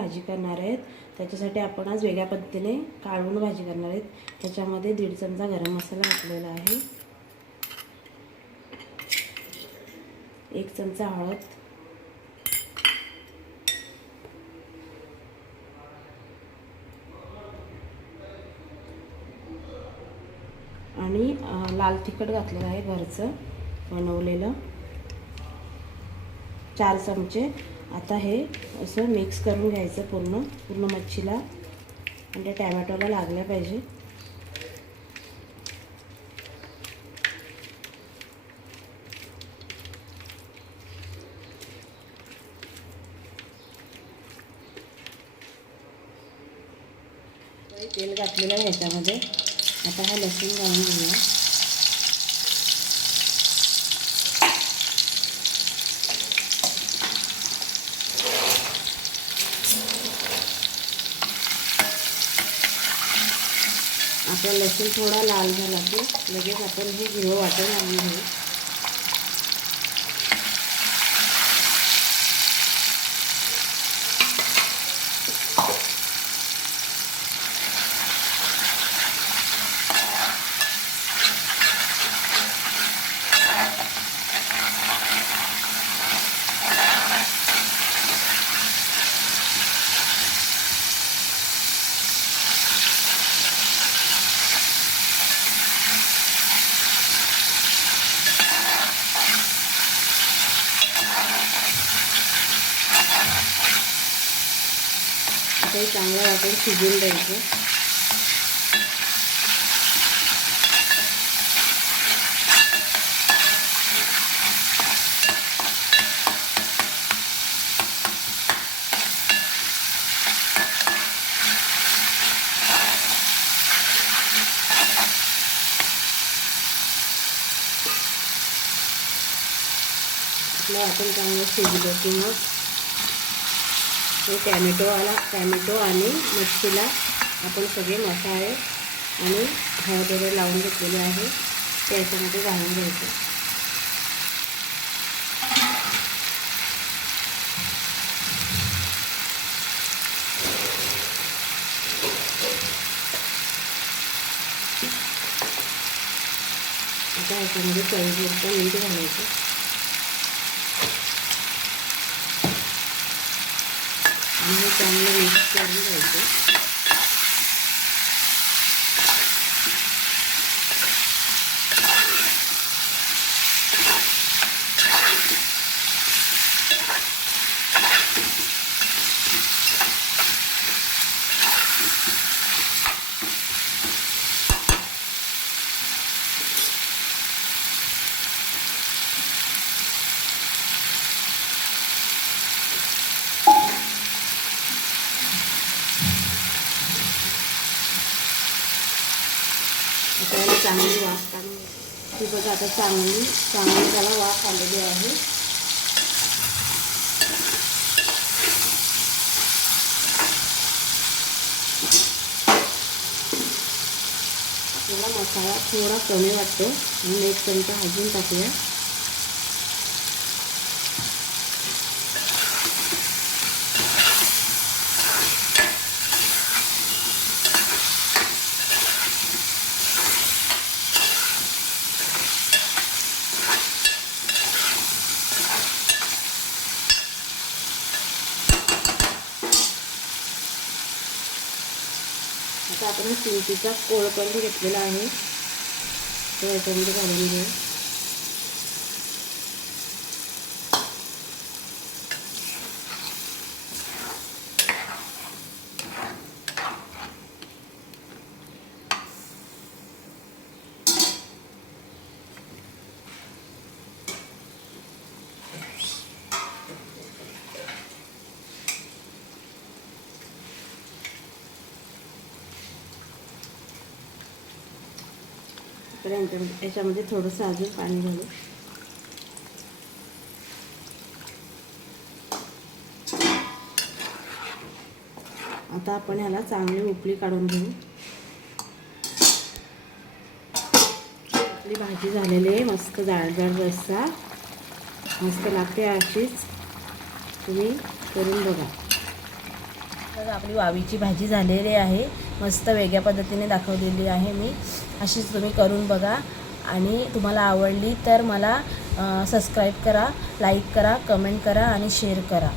भाजी करणार आहेत. त्याच्यासाठी आपण आज वेगळ्या पद्धतीने काढून भाजी करणार आहेत. त्याच्यामध्ये दीड चमचा गरम मसाला घातलेला आहे. एक चमचा हळद. आणि लाल तिखट घातलेलं आहे घरचं बनवलेलं. चार चमचे आता हे असं मिक्स करून घ्यायचं पूर्ण पूर्ण मच्छीला. आणि त्या टॅमॅटोला लागल्या पाहिजे. तेल घातलेलं आहे याच्यामध्ये. आता हा लसूण घालून घेऊया. आपला लसूण थोडा लाल झाला की लगेच आपण हे हिरवं वाटण घालून घेऊ. आता चांगलं वाटण शिजून द्यायचं. आपण चांगलं शिजलं की मग टॅमॅटो आला टॅमॅटो आणि मच्छीला आपण सगळे मसाले आणि हळद वगैरे लावून घेतलेले आहे. ते याच्यामध्ये घालून घ्यायचं. आता ह्याच्यामध्ये चवीपुरतं मीठ घालायचं. आणि हे चांगलं मिक्स आपल्याला चांगली वाफ काढून ती बघा आता चांगली चांगली त्याला वाफ आलेली आहे. आपल्याला मसाला थोडा कमी वाटतो. म्हणून एक चमचा अजून टाकूया. आता आपण चिंचीचा कोळ करून घेतलेला आहे. तो याच्यामध्ये घालून घेऊ. तर यांच्यामध्ये याच्यामध्ये थोडंसं अजून पाणी घालू. आता आपण ह्याला चांगली उपली काढून घेऊ. आपली भाजी झालेली आहे मस्त जाडजाड रस्सा. मस्त लागते अशीच. तुम्ही करून बघा. तर आपली वावीची भाजी झालेली आहे. मस्त वेगळ्या पद्धतीने दाखवलेली आहे मी. अशीच तुम्ही करून बघा. आणि तुम्हाला आवडली तर मला सबस्क्राईब करा लाईक करा कमेंट करा आणि शेअर करा.